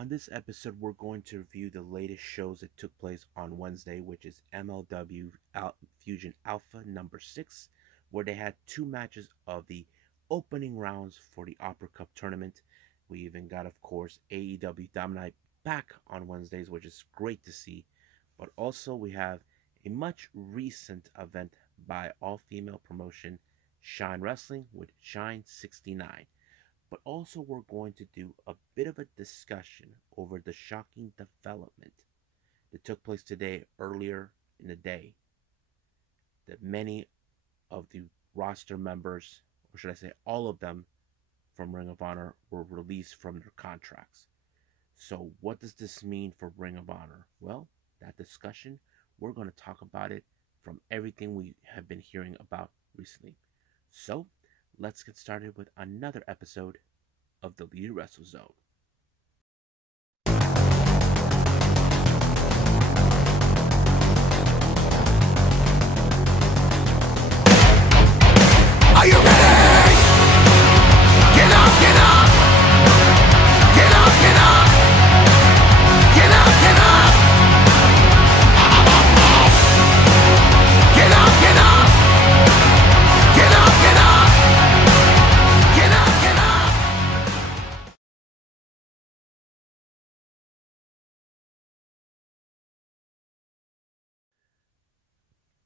On this episode, we're going to review the latest shows that took place on Wednesday, which is MLW Fusion Alpha number 6, where they had two matches of the opening rounds for the Opera Cup tournament. We even got, of course, AEW Dynamite back on Wednesdays, which is great to see. But also, we have a much recent event by all-female promotion Shine Wrestling with Shine 69. But also we're going to do a bit of a discussion over the shocking development that took place today earlier in the day, that many of the roster members, or should I say all of them from Ring of Honor, were released from their contracts. So what does this mean for Ring of Honor? Well, that discussion, we're going to talk about it from everything we have been hearing about recently. So let's get started with another episode of the Leader Wrestle Zone. Are you ready? Get up, get up! Get up, get up! Get up, get up! Get up, get up! Get up, get up! Get up, get up!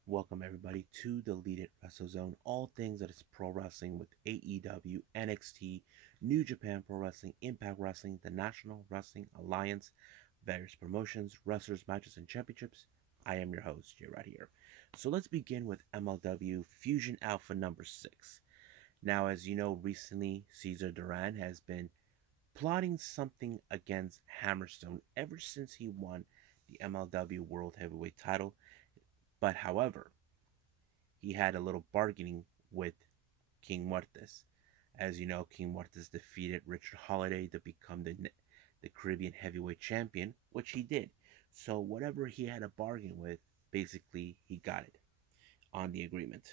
Welcome everybody to the Leader Wrestle Zone, all things that is pro wrestling with AEW, NXT, New Japan Pro Wrestling, Impact Wrestling, the National Wrestling Alliance, various promotions, wrestlers, matches, and championships. I am your host, Jay, right here. So let's begin with MLW Fusion Alpha number 6. Now, as you know, recently Cesar Duran has been plotting something against Hammerstone ever since he won the MLW World Heavyweight title. But however, he had a little bargaining with King Muertes. As you know, King Muertes defeated Richard Holiday to become the Caribbean Heavyweight Champion, which he did. So whatever he had a bargain with, basically he got it on the agreement.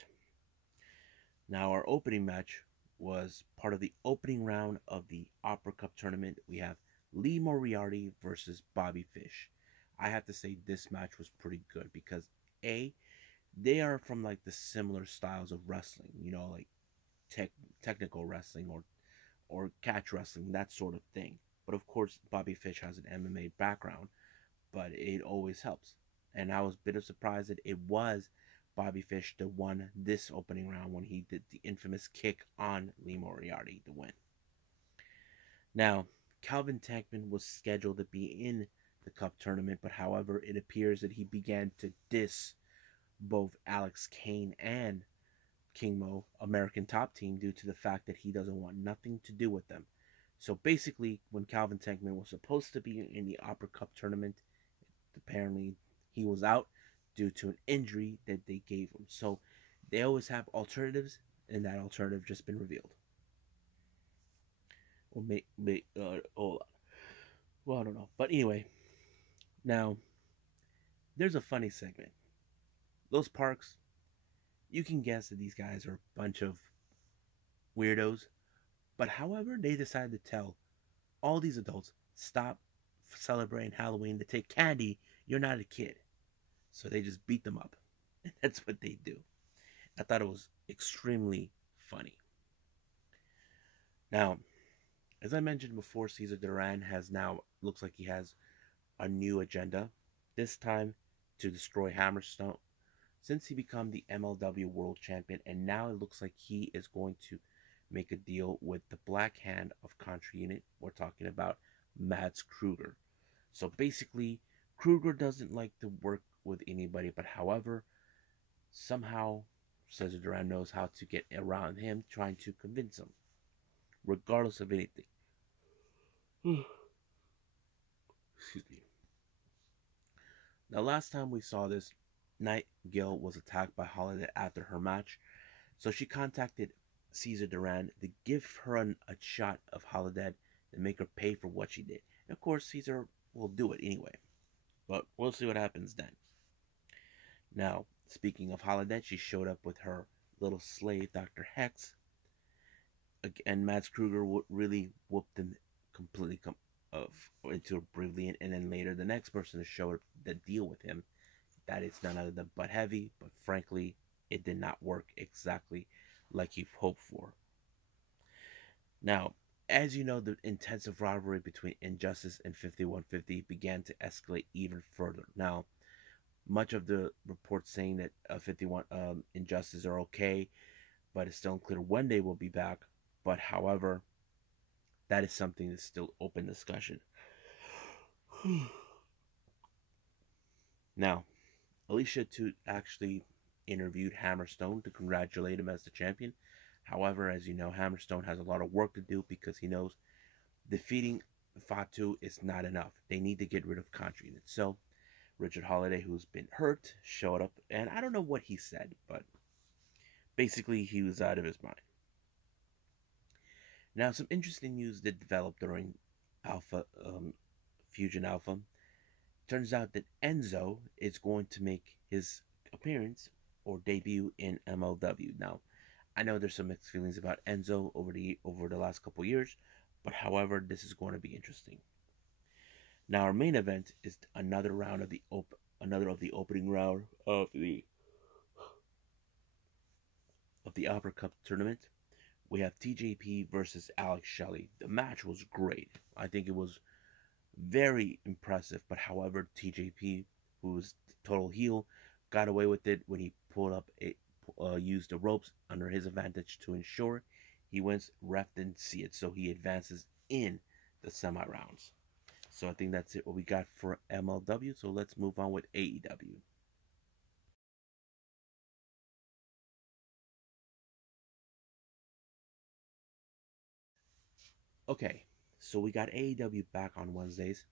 Now our opening match was part of the opening round of the Opera Cup tournament. We have Lee Moriarty versus Bobby Fish. I have to say this match was pretty good because they are from like the similar styles of wrestling, you know, like technical wrestling or catch wrestling, that sort of thing. But of course, Bobby Fish has an MMA background, but it always helps. And I was a bit of surprised that it was Bobby Fish that won this opening round when he did the infamous kick on Lee Moriarty to win. Now, Calvin Tankman was scheduled to be in the Cup tournament, but however, it appears that he began to diss both Alex Kane and King Mo, American Top Team, due to the fact that he doesn't want nothing to do with them. So basically, when Calvin Tankman was supposed to be in the Opera Cup tournament, apparently he was out due to an injury that they gave him. So they always have alternatives, and that alternative just been revealed. Or hold on. Well, I don't know. But anyway, now, there's a funny segment. Those Parks, you can guess that these guys are a bunch of weirdos. But however, they decided to tell all these adults, stop celebrating Halloween, to take candy, you're not a kid. So they just beat them up. And that's what they do. I thought it was extremely funny. Now, as I mentioned before, Cesar Duran looks like he has a new agenda, this time to destroy Hammerstone, since he became the MLW World Champion, and now it looks like he is going to make a deal with the Black Hand of Contra Unit. We're talking about Mads Kruger. So basically, Kruger doesn't like to work with anybody, but however, somehow Cesar Duran knows how to get around him, trying to convince him, regardless of anything. Excuse me. Now, last time we saw this, Nightingale was attacked by Holiday after her match, so she contacted Cesar Duran to give her a shot of Holiday and make her pay for what she did. And of course, Cesar will do it anyway, but we'll see what happens then. Now, speaking of Holiday, she showed up with her little slave, Dr. Hex, and Mads Kruger really whooped him completely. of into Oblivion, and then later the next person to show the deal with him. That is none other than Bud Heavy, but frankly, it did not work exactly like he hoped for. Now, as you know, the intensive rivalry between Injustice and 5150 began to escalate even further. Now, much of the reports saying that 51 Injustice are okay, but it's still unclear when they will be back. But however, that is something that's still open discussion. Now, Alicia Toot actually interviewed Hammerstone to congratulate him as the champion. However, as you know, Hammerstone has a lot of work to do because he knows defeating Fatu is not enough. They need to get rid of Contra. So, Richard Holiday, who's been hurt, showed up, and I don't know what he said, but basically he was out of his mind. Now, some interesting news that developed during Fusion Alpha. Turns out that Enzo is going to make his appearance or debut in MLW. Now, I know there's some mixed feelings about Enzo over the last couple years, but however, this is going to be interesting. Now, our main event is another round of the opening round of the Opera Cup tournament. We have TJP versus Alex Shelley. The match was great. I think it was very impressive, but however, TJP, who was total heel, got away with it when he used the ropes under his advantage to ensure he wins. Ref didn't see it, so he advances in the semi-rounds. So I think that's it what we got for MLW. So let's move on with AEW. Okay, so we got AEW back on Wednesdays.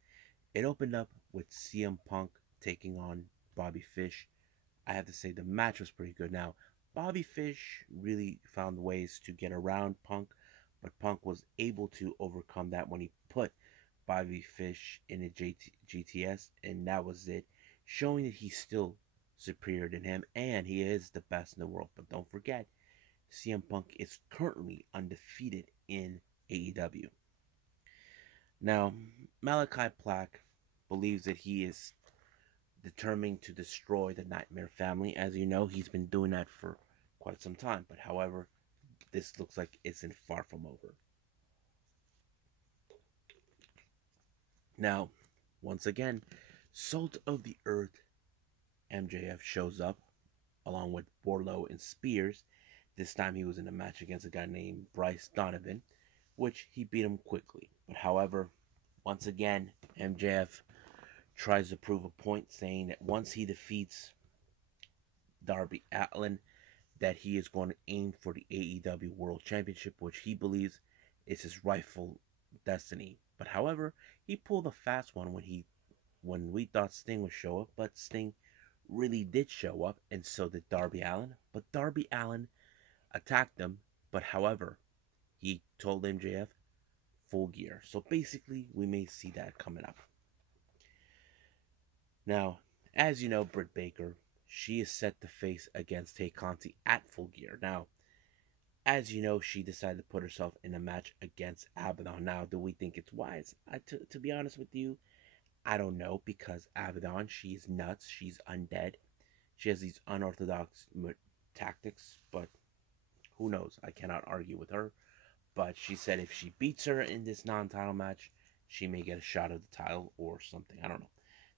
It opened up with CM Punk taking on Bobby Fish. I have to say the match was pretty good. Now, Bobby Fish really found ways to get around Punk, but Punk was able to overcome that when he put Bobby Fish in a GTS, and that was it, showing that he's still superior than him, and he is the best in the world. But don't forget, CM Punk is currently undefeated in AEW. Now, Malachi Black believes that he is determined to destroy the Nightmare family. As you know, he's been doing that for quite some time. But however, this looks like it's far from over. Now, once again, Salt of the Earth MJF shows up along with Borlo and Spears. This time he was in a match against a guy named Bryce Donovan, which he beat him quickly. But however, once again, MJF tries to prove a point, saying that once he defeats Darby Allin, that he is going to aim for the AEW World Championship, which he believes is his rightful destiny. But however, he pulled a fast one when we thought Sting would show up, but Sting really did show up, and so did Darby Allin. But Darby Allin attacked him, but however, he told MJF full gear. So basically, we may see that coming up. Now, as you know, Britt Baker, she is set to face against Tay Conti at Full Gear. Now, as you know, she decided to put herself in a match against Abaddon. Now, do we think it's wise? To be honest with you, I don't know, because Abaddon, she's nuts, she's undead. She has these unorthodox tactics, but who knows? I cannot argue with her. But she said if she beats her in this non-title match, she may get a shot of the title or something. I don't know.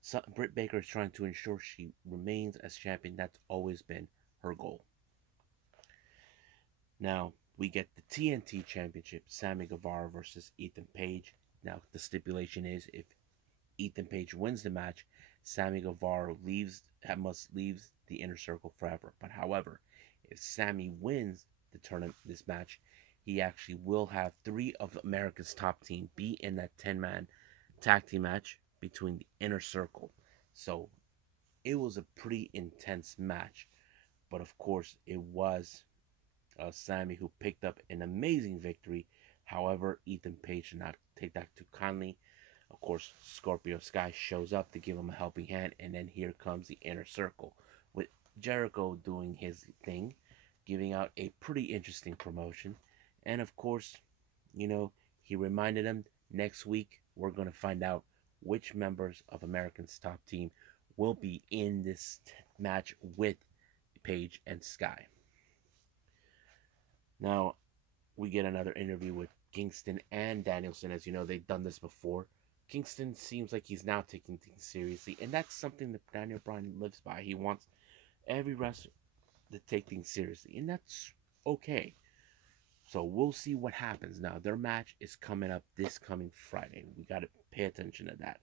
So Britt Baker is trying to ensure she remains as champion. That's always been her goal. Now, we get the TNT Championship, Sammy Guevara versus Ethan Page. Now, the stipulation is if Ethan Page wins the match, Sammy Guevara must leave the Inner Circle forever. But however, if Sammy wins this match, he actually will have 3 of America's top team be in that 10-man tag team match between the Inner Circle. So it was a pretty intense match, but of course it was Sammy who picked up an amazing victory. However, Ethan Page did not take that too kindly. Of course, Scorpio Sky shows up to give him a helping hand, and then here comes the Inner Circle with Jericho doing his thing, giving out a pretty interesting promotion. And of course, you know, he reminded him next week we're going to find out which members of American's top team will be in this match with Paige and Sky. Now, we get another interview with Kingston and Danielson. As you know, they've done this before. Kingston seems like he's now taking things seriously, and that's something that Daniel Bryan lives by. He wants every wrestler to take things seriously, and that's okay. So we'll see what happens. Now, their match is coming up this coming Friday. We got to pay attention to that.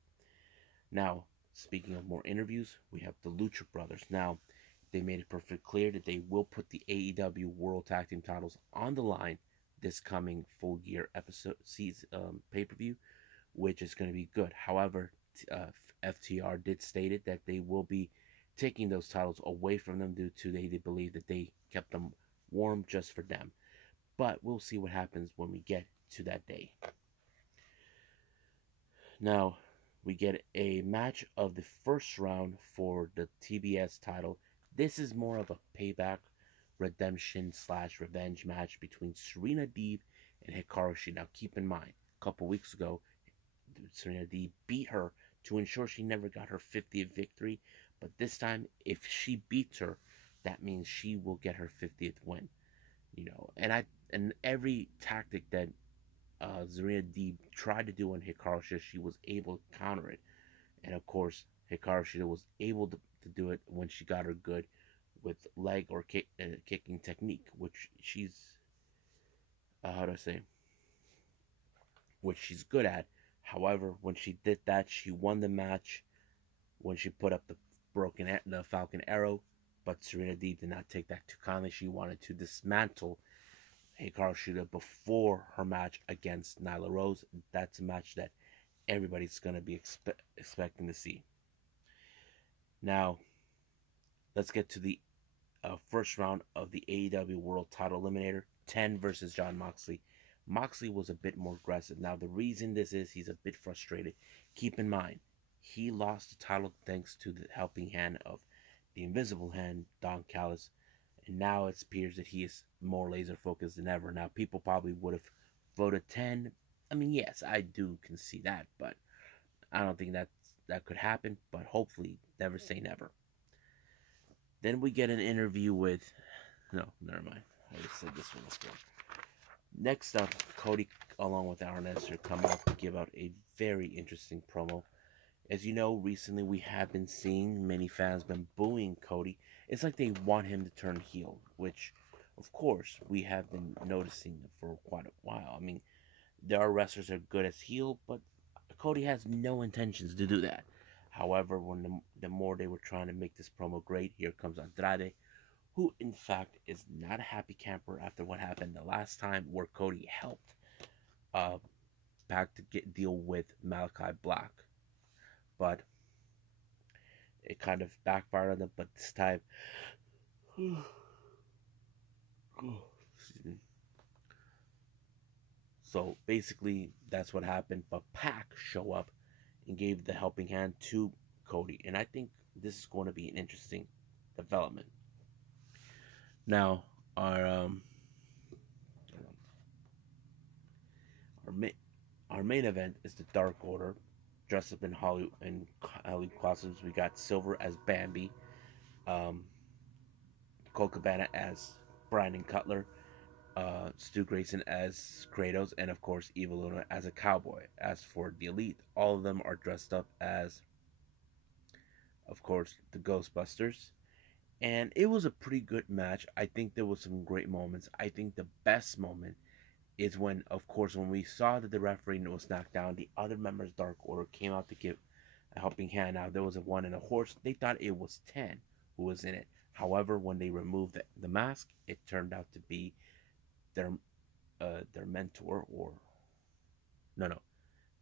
Now, speaking of more interviews, we have the Lucha Brothers. Now, they made it perfectly clear that they will put the AEW World Tag Team titles on the line this coming Full Gear episode pay-per-view, which is going to be good. However, FTR did state it that they will be taking those titles away from them due to they believe that they kept them warm just for them. But we'll see what happens when we get to that day. Now, we get a match of the first round for the TBS title. This is more of a payback, redemption / revenge match between Serena Deeb and Hikaru Shida. Now, keep in mind, a couple weeks ago, Serena Deeb beat her to ensure she never got her 50th victory. But this time, if she beats her, that means she will get her 50th win. You know, and every tactic that Serena Deeb tried to do on Hikaru Shida, she was able to counter it. And of course, Hikaru Shida was able to do it when she got her good with leg or kicking technique, which she's which she's good at. However, when she did that, she won the match when she put up the Falcon Arrow. But Serena Deeb did not take that too kindly. She wanted to dismantle Hikaru Shida before her match against Nyla Rose. That's a match that everybody's going to be expecting to see. Now, let's get to the first round of the AEW World Title Eliminator. 10 versus Jon Moxley. Moxley was a bit more aggressive. Now, the reason this is, he's a bit frustrated. Keep in mind, he lost the title thanks to the helping hand of the Invisible Hand, Don Callis. And now it appears that he is more laser focused than ever. Now, people probably would have voted 10. I mean, yes, I can see that, but I don't think that could happen. But hopefully, never say never. Then we get an interview with... No, never mind. I just said this one before. Next up, Cody, along with Aaron Esther, come out to give out a very interesting promo. As you know, recently we have been seeing many fans been booing Cody. It's like they want him to turn heel, which, of course, we have been noticing for quite a while. I mean, there are wrestlers that are good as heel, but Cody has no intentions to do that. However, when the more they were trying to make this promo great, here comes Andrade, who in fact is not a happy camper after what happened the last time where Cody helped back to deal with Malachi Black. But it kind of backfired on them, but this time so basically that's what happened. But Pac show up and gave the helping hand to Cody, and I think this is going to be an interesting development. Now, our main event is the Dark Order, dressed up in Hollywood costumes. We got Silver as Bambi, Colt Cabana as Brandon Cutler, Stu Grayson as Kratos, and of course Evil Luna as a cowboy. As for the Elite, all of them are dressed up as, of course, the Ghostbusters. And it was a pretty good match. I think there was some great moments. I think the best moment is when, of course, when we saw that the referee was knocked down, the other members of Dark Order came out to give a helping hand. Now, there was a one in a horse. They thought it was 10 who was in it. However, when they removed the mask, it turned out to be their mentor, or... No.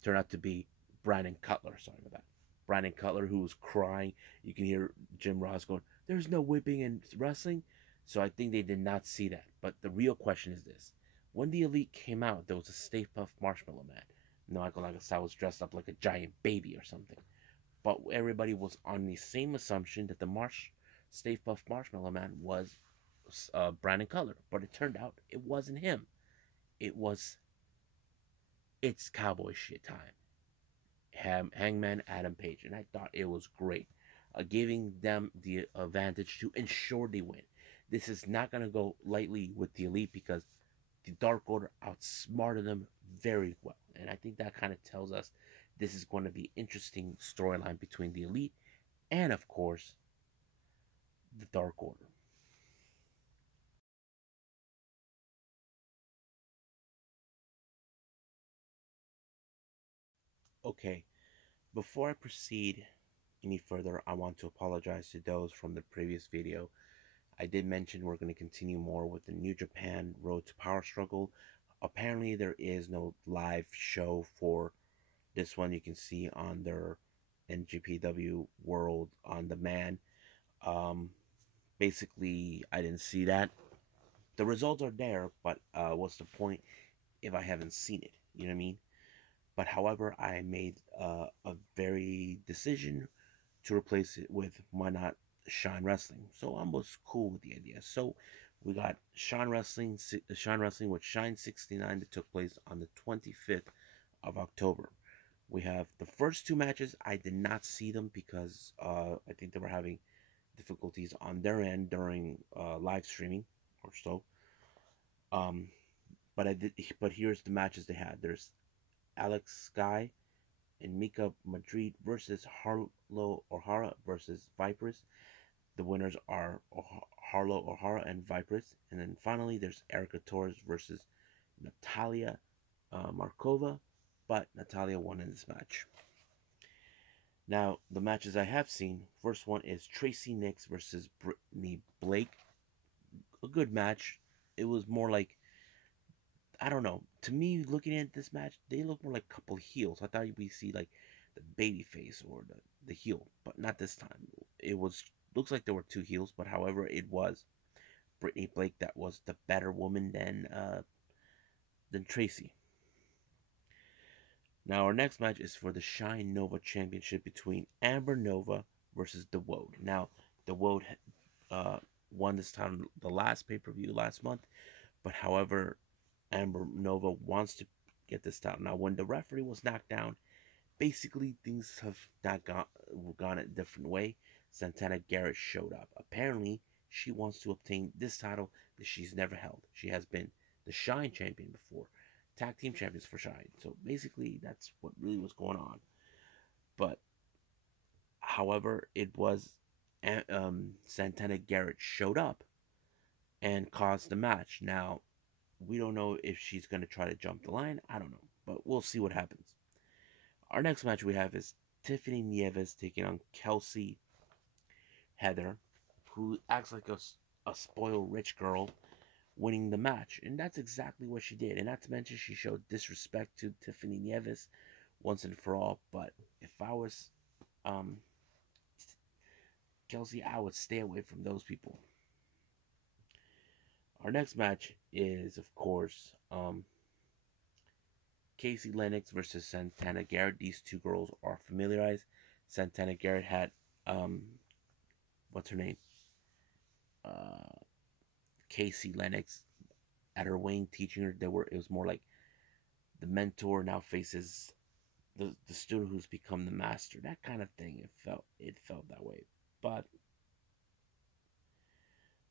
Turned out to be Brandon Cutler. Sorry about that. Brandon Cutler, who was crying. You can hear Jim Ross going, "There's no whipping in wrestling." So I think they did not see that. But the real question is this. When the Elite came out, there was a Stay Puft Marshmallow Man. Michael Nagasa was dressed up like a giant baby or something. But everybody was on the same assumption that the Stay Puft Marshmallow Man was Brandon Cutler. But it turned out it wasn't him. It's cowboy shit time. Hangman Adam Page, and I thought it was great, giving them the advantage to ensure they win. This is not going to go lightly with the Elite because the Dark Order outsmarted them very well, and I think that kind of tells us this is going to be interesting storyline between the Elite and, of course, the Dark Order. Okay, before I proceed any further, I want to apologize to those from the previous video. I did mention we're going to continue more with the New Japan Road to Power Struggle. Apparently, there is no live show for this one. You can see on their NJPW World on demand. Um, Basically, I didn't see that. The results are there, but what's the point if I haven't seen it? You know what I mean? But however, I made a very decision to replace it with why not Shine Wrestling. So I was cool with the idea. So we got Shine Wrestling with Shine 69 that took place on the 25th of October. We have the first two matches. I did not see them because I think they were having difficulties on their end during live streaming or so. Um, but I did. But here's the matches they had. There's Alex Sky and Mika Madrid versus Harlow O'Hara versus Vipers. The winners are Harlow O'Hara and Vipers. And then finally, there's Erica Torres versus Natalia Markova. But Natalia won in this match. Now, the matches I have seen, first one is Tracy Nix versus Brittany Blake. A good match. It was more like, I don't know. To me, looking at this match, they look more like a couple heels. I thought we'd see like the baby face or the heel, but not this time. It looks like there were two heels, but however, it was Brittany Blake that was the better woman than Tracy. Now our next match is for the Shine Nova Championship between Amber Nova versus The Woad. Now The Woad won this time the last pay-per-view last month, but however, Amber Nova wants to get this title. Now when the referee was knocked down, basically things have not gone a different way. Santana Garrett showed up. Apparently, she wants to obtain this title that she's never held. She has been the Shine champion before, tag team champions for Shine. So basically, that's what really was going on. But however, it was Santana Garrett showed up and caused the match. Now, we don't know if she's going to try to jump the line. I don't know, but we'll see what happens. Our next match we have is Tiffany Nieves taking on Kelsey Heather, who acts like a spoiled rich girl, winning the match. And that's exactly what she did. And not to mention, she showed disrespect to Tiffany Nieves once and for all. But if I was Kelsey, I would stay away from those people. Our next match is, of course, Casey Lennox versus Santana Garrett. These two girls are familiarized. Santana Garrett had, what's her name? Casey Lennox at her wing teaching her. It was more like the mentor now faces the student who's become the master. That kind of thing. It felt that way. But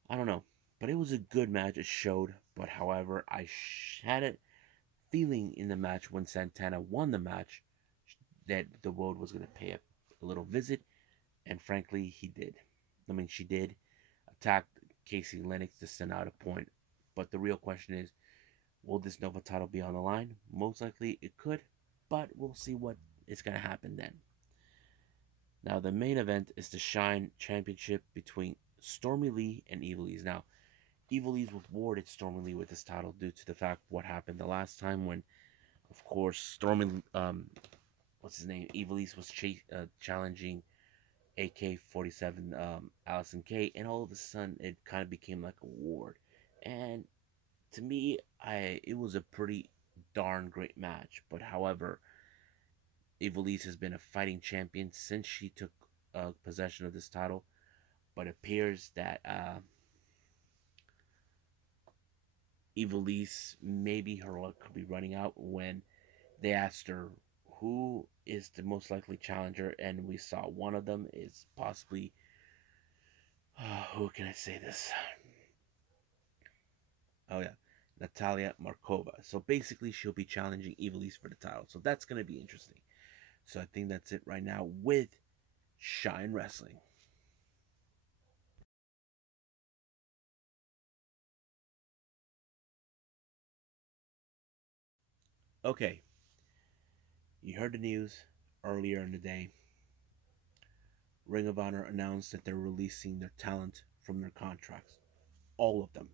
I don't know. But it was a good match. It showed. But however, I had a feeling in the match when Santana won the match that the World was going to pay a little visit. And frankly, he did. I mean, she did attack Casey Lennox to send out a point. But the real question is, will this Nova title be on the line? Most likely it could. But we'll see what is going to happen then. Now, the main event is the Shine Championship between Stormy Lee and Ivelisse. Now, Ivelisse rewarded Stormy Lee with this title due to the fact what happened the last time when, of course, Stormy, what's his name? Ivelisse was challenging AK-47 Allison Kay, and all of a sudden it kind of became like a war. And to me, it was a pretty darn great match. But however, Ivelisse has been a fighting champion since she took possession of this title, but it appears that Ivelisse, maybe her luck could be running out when they asked her who is the most likely challenger, and we saw one of them is possibly, who can I say this? Oh yeah, Natalia Markova. So basically, she'll be challenging Ivelisse for the title. So that's gonna be interesting. So I think that's it right now with Shine Wrestling. Okay, you heard the news earlier in the day. Ring of Honor announced that they're releasing their talent from their contracts. All of them.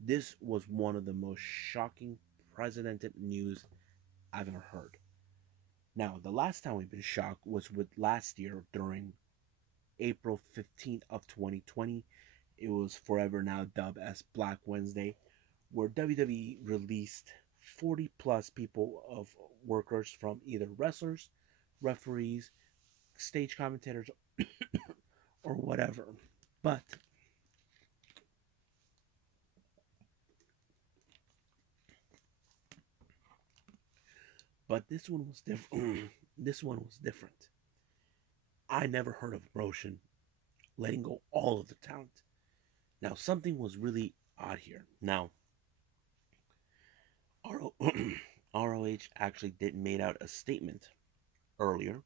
This was one of the most shocking precedented news I've ever heard. Now, the last time we've been shocked was with last year during April 15th of 2020. It was forever now dubbed as Black Wednesday, where WWE released 40 plus people of workers from either wrestlers, referees, stage commentators, or whatever. But this one was different. This one was different. I never heard of a promotion letting go all of the talent. Now something was really odd here. Now ROH actually did made out a statement earlier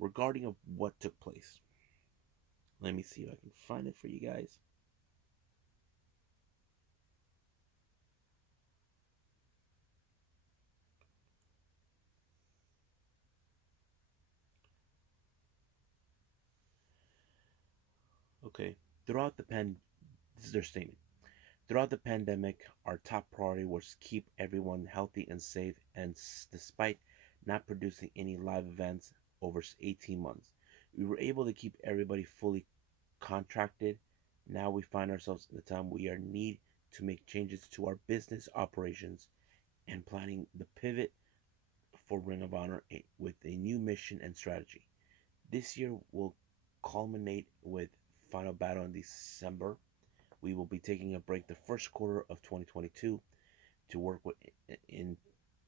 regarding of what took place. Let me see if I can find it for you guys. Okay. This is their statement. Throughout the pandemic, our top priority was to keep everyone healthy and safe, and despite not producing any live events over 18 months, we were able to keep everybody fully contracted. Now we find ourselves in the time we are in need to make changes to our business operations and planning the pivot for Ring of Honor with a new mission and strategy. This year will culminate with Final Battle in December. We will be taking a break the first quarter of 2022 to work with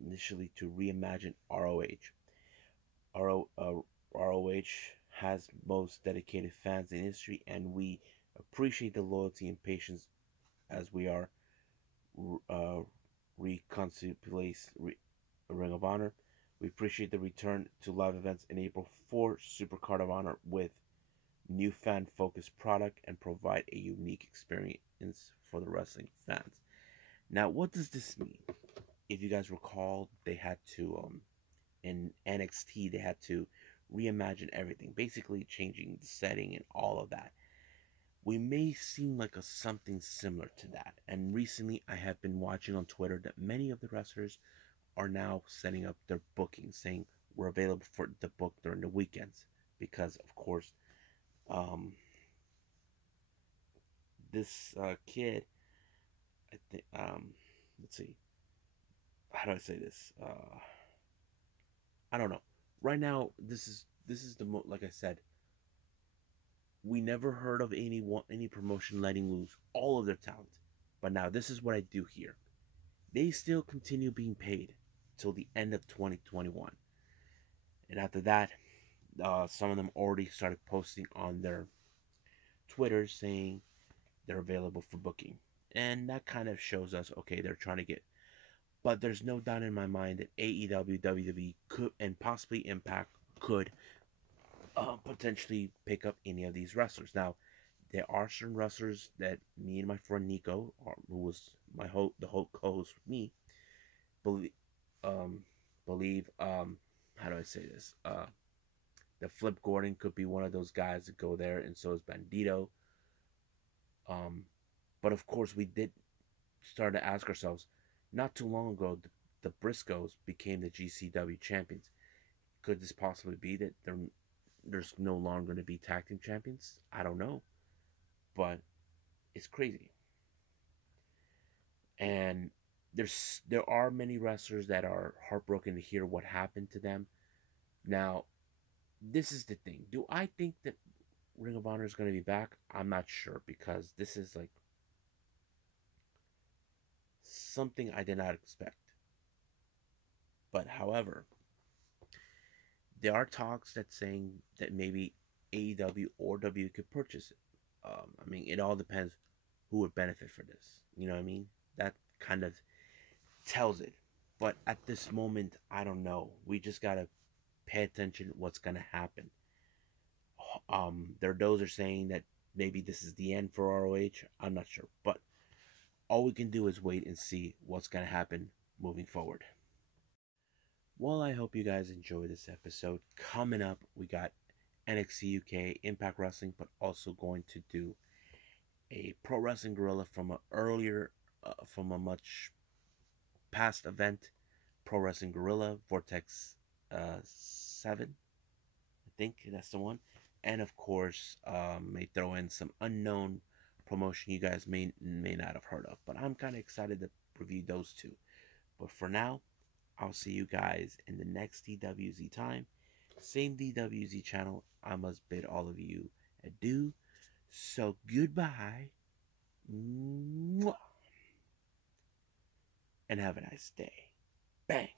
initially to reimagine ROH. ROH has most dedicated fans in history, and we appreciate the loyalty and patience as we are reconstituting Ring of Honor. We appreciate the return to live events in April for Supercard of Honor with new fan focused product and provide a unique experience for the wrestling fans. Now, what does this mean? If you guys recall, they had to in NXT they had to reimagine everything, basically changing the setting and all of that. We may seem like a something similar to that, and recently I have been watching on Twitter that many of the wrestlers are now setting up their bookings, saying we're available for the book during the weekends because, of course, this kid, I think, let's see, how do I say this? I don't know. Right now, this is the like I said, we never heard of any promotion letting loose all of their talent, but now this is what I do hear. They still continue being paid till the end of 2021, and after that, some of them already started posting on their Twitter saying they're available for booking. And that kind of shows us, okay, they're trying to get. But there's no doubt in my mind that AEW, WWE could, and possibly Impact could potentially pick up any of these wrestlers. Now, there are certain wrestlers that me and my friend Nico, who was the whole co-host with me, believe, how do I say this? The Flip Gordon could be one of those guys that go there, and so is Bandito. Um, but of course, we did start to ask ourselves, not too long ago, the Briscoes became the GCW champions. Could this possibly be that there's no longer going to be tag team champions? I don't know, but it's crazy. And there are many wrestlers that are heartbroken to hear what happened to them. Now, this is the thing. Do I think that Ring of Honor is going to be back? I'm not sure, because this is like something I did not expect. But however, there are talks that saying that maybe AEW or W could purchase it. I mean, it all depends who would benefit for this. You know what I mean? That kind of tells it. But at this moment, I don't know. We just gotta pay attention what's gonna happen. Those are saying that maybe this is the end for ROH. I'm not sure, but all we can do is wait and see what's gonna happen moving forward. Well, I hope you guys enjoy this episode. Coming up, we got NXT UK, Impact Wrestling, but also going to do a Pro Wrestling Guerrilla from from a much past event, Pro Wrestling Guerrilla Vortex 7, I think that's the one, and of course, may throw in some unknown promotion you guys may not have heard of. But I'm kind of excited to review those two. But for now, I'll see you guys in the next DWZ time. Same DWZ channel. I must bid all of you adieu. So goodbye. Mwah. And have a nice day. Bang.